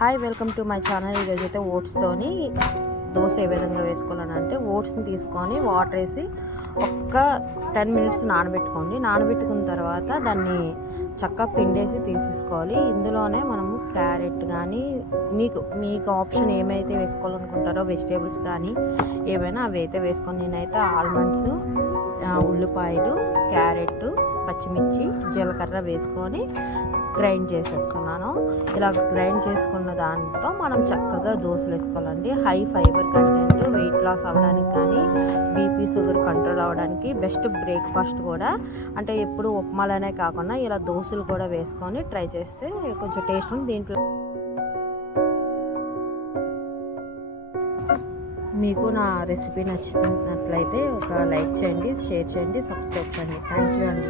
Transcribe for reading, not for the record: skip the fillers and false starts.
Hi, welcome to my channel. ఈరోజు అయితే ఓట్స్తోని దోశ ఏ విధంగా వేసుకోవాలని అంటే, ఓట్స్ని తీసుకొని వాటర్ వేసి ఒక్క 10 మినిట్స్ నానబెట్టుకోండి. నానబెట్టుకున్న తర్వాత దాన్ని చక్కగా పిండేసి తీసేసుకోవాలి. ఇందులోనే మనము క్యారెట్ కానీ మీకు ఆప్షన్ ఏమైతే వేసుకోవాలనుకుంటారో వెజిటేబుల్స్ కానీ ఏమైనా అవి అయితే వేసుకొని, నేనైతే ఆల్మండ్స్, ఉల్లిపాయలు, క్యారెట్, పచ్చిమిర్చి, జీలకర్ర వేసుకొని గ్రైండ్ చేసేస్తున్నాను. ఇలా గ్రైండ్ చేసుకున్న దాంతో మనం చక్కగా దోశలు వేసుకోవాలండి. High fibre content, weight loss అవ్వడానికి కానీ బీపీ షుగర్ కంట్రోల్ అవ్వడానికి బెస్ట్ బ్రేక్ఫాస్ట్ కూడా. అంటే ఎప్పుడు ఉప్మాలనే కాకుండా ఇలా దోశలు కూడా వేసుకొని ట్రై చేస్తే కొంచెం టేస్ట్ ఉంది. దీంట్లో మీకు నా రెసిపీ నచ్చినట్లయితే ఒక లైక్ చేయండి, షేర్ చేయండి, సబ్స్క్రైబ్ చేయండి. థ్యాంక్ యూ అండి.